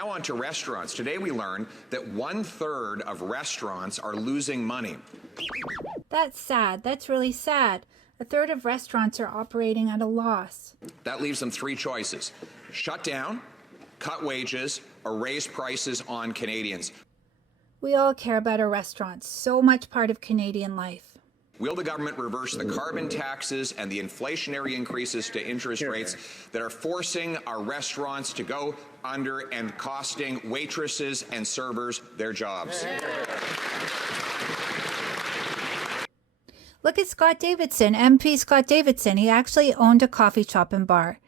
Now on to restaurants. Today we learned that 1/3 of restaurants are losing money. That's sad. That's really sad. 1/3 of restaurants are operating at a loss. That leaves them three choices: shut down, cut wages, or raise prices on Canadians. We all care about our restaurants, so much part of Canadian life. Will the government reverse the carbon taxes and the inflationary increases to interest rates that are forcing our restaurants to go under and costing waitresses and servers their jobs? Look at Scott Davidson, MP Scott Davidson. He actually owned a coffee shop and bar.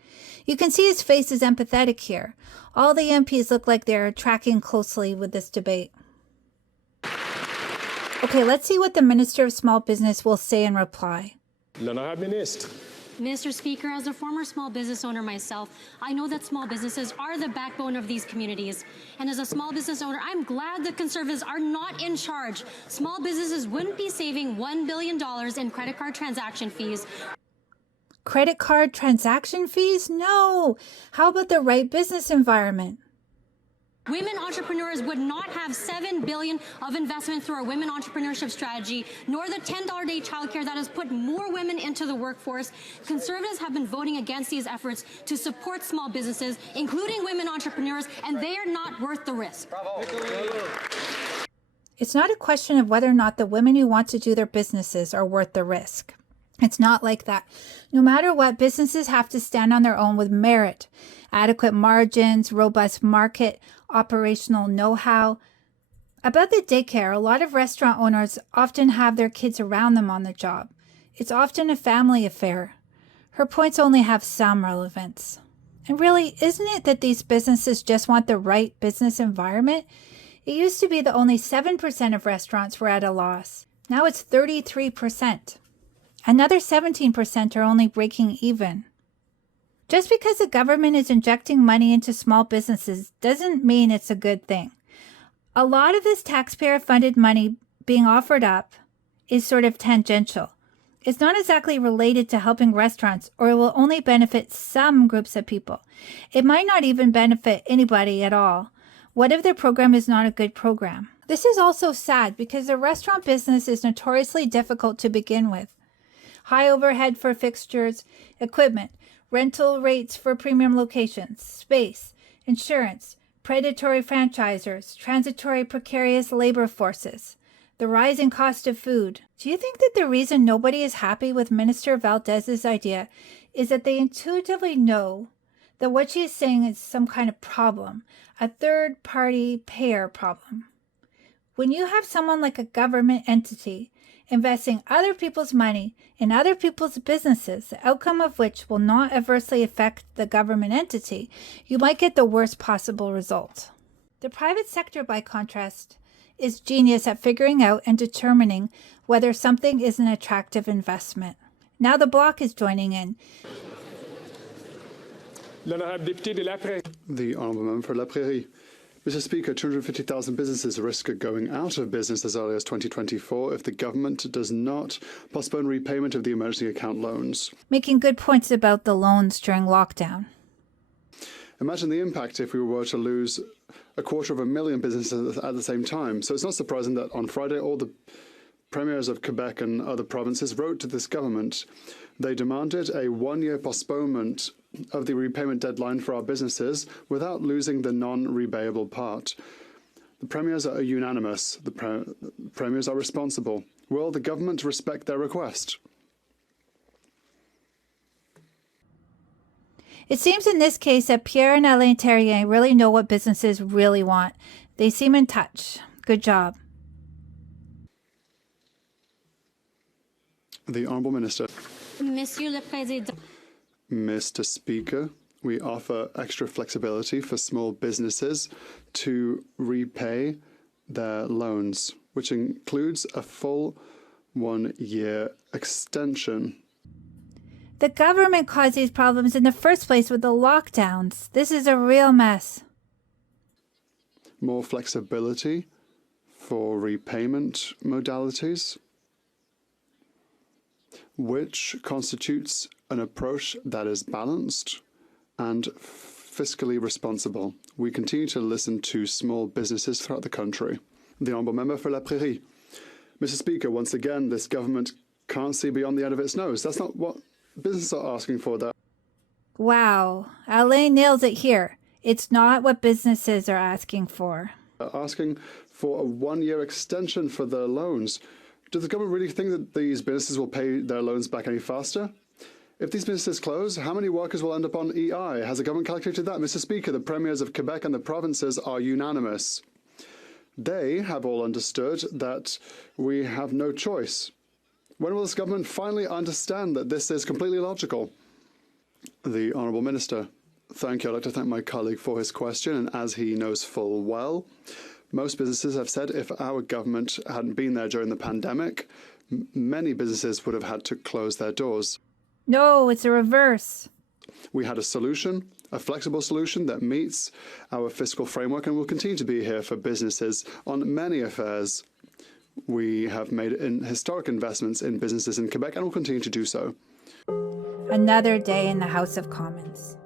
You can see his face is empathetic here. All the MPs look like they're tracking closely with this debate. Okay, let's see what the Minister of Small Business will say in reply. L'honorable ministre. Mr. Speaker, as a former small business owner myself, I know that small businesses are the backbone of these communities. And as a small business owner, I'm glad the Conservatives are not in charge. Small businesses wouldn't be saving $1 billion in credit card transaction fees. Credit card transaction fees? No. How about the right business environment? Women entrepreneurs would not have $7 billion of investment through our women entrepreneurship strategy, nor the $10 a day childcare that has put more women into the workforce. Conservatives have been voting against these efforts to support small businesses, including women entrepreneurs, and they are not worth the risk. Bravo. It's not a question of whether or not the women who want to do their businesses are worth the risk. It's not like that. No matter what, businesses have to stand on their own with merit, adequate margins, robust market, operational know-how. About the daycare, a lot of restaurant owners often have their kids around them on the job. It's often a family affair. Her points only have some relevance. And really, isn't it that these businesses just want the right business environment? It used to be that only 7% of restaurants were at a loss. Now it's 33%. Another 17% are only breaking even. Just because the government is injecting money into small businesses doesn't mean it's a good thing. A lot of this taxpayer-funded money being offered up is sort of tangential. It's not exactly related to helping restaurants, or it will only benefit some groups of people. It might not even benefit anybody at all. What if the program is not a good program? This is also sad because the restaurant business is notoriously difficult to begin with. High overhead for fixtures, equipment, rental rates for premium locations, space, insurance, predatory franchisors, transitory precarious labor forces, the rising cost of food. Do you think that the reason nobody is happy with Minister Valdez's idea is that they intuitively know that what she is saying is some kind of problem, a third-party payer problem? When you have someone like a government entity investing other people's money in other people's businesses, the outcome of which will not adversely affect the government entity, you might get the worst possible result. The private sector, by contrast, is genius at figuring out and determining whether something is an attractive investment. Now the Bloc is joining in. The Honourable Member for La Prairie. Mr. Speaker, 250,000 businesses risk going out of business as early as 2024 if the government does not postpone repayment of the emergency account loans. Making good points about the loans during lockdown. Imagine the impact if we were to lose 250,000 businesses at the same time. So it's not surprising that on Friday all the premiers of Quebec and other provinces wrote to this government. They demanded a one-year postponement of the repayment deadline for our businesses without losing the non-repayable part. The premiers are unanimous. The premiers are responsible. Will the government respect their request? It seems in this case that Pierre and Alain Terrien really know what businesses really want. They seem in touch. Good job. The Honourable Minister. Monsieur le Président. Mr. Speaker, we offer extra flexibility for small businesses to repay their loans, which includes a full 1-year extension. The government caused these problems in the first place with the lockdowns. This is a real mess. More flexibility for repayment modalities, which constitutes an approach that is balanced and fiscally responsible. We continue to listen to small businesses throughout the country. The Honourable Member for Peril. Mr. Speaker, once again, this government can't see beyond the end of its nose. That's not what businesses are asking for. Wow, Alain nails it here. It's not what businesses are asking for. Asking for a one-year extension for their loans. Does the government really think that these businesses will pay their loans back any faster? If these businesses close, how many workers will end up on EI? Has the government calculated that? Mr. Speaker, the premiers of Quebec and the provinces are unanimous. They have all understood that we have no choice. When will this government finally understand that this is completely illogical? The Honourable Minister. Thank you. I'd like to thank my colleague for his question, and as he knows full well, most businesses have said if our government hadn't been there during the pandemic, many businesses would have had to close their doors. No, it's a reverse. We had a solution, a flexible solution that meets our fiscal framework and will continue to be here for businesses on many affairs. We have made historic investments in businesses in Quebec and will continue to do so. Another day in the House of Commons.